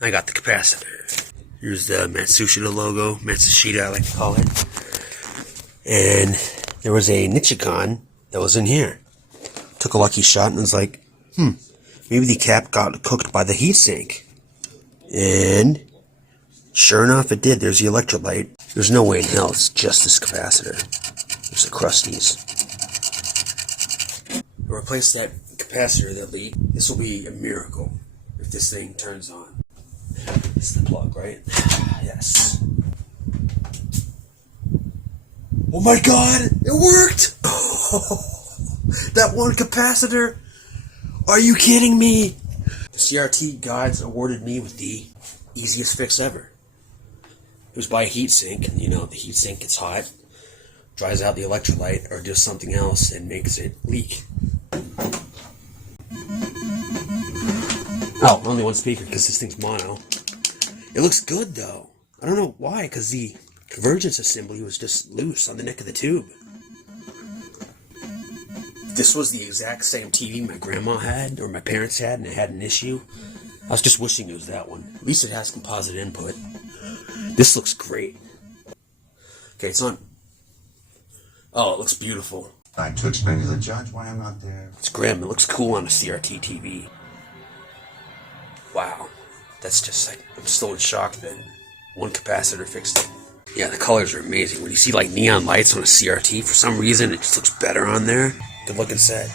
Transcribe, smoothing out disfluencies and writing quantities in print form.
I got the capacitor. Here's the Matsushita logo, Matsushita I like to call it. And there was a Nichicon that was in here. Took a lucky shot and was like, maybe the cap got cooked by the heatsink. And sure enough, it did. There's the electrolyte. There's no way in hell it's just this capacitor. There's the crusties. To replace that capacitor that leaked, this will be a miracle if this thing turns on. This is the plug, right? Yes. Oh my god! It worked! That one capacitor? Are you kidding me? The CRT guides awarded me with the easiest fix ever. It was by a heatsink, and you know, the heatsink gets hot, dries out the electrolyte, or does something else and makes it leak. Oh, only one speaker because this thing's mono. It looks good though. I don't know why, because the convergence assembly was just loose on the neck of the tube. This was the exact same TV my grandma had, or my parents had, and it had an issue. I was just wishing it was that one. At least it has composite input. This looks great. Okay, it's on. Oh, it looks beautiful. I'd like to explain to the judge why I'm not there. It's grim. It looks cool on a CRT TV. Wow. That's just like, I'm still in shock that one capacitor fixed it. Yeah, the colors are amazing. When you see like neon lights on a CRT, for some reason it just looks better on there. Good looking set.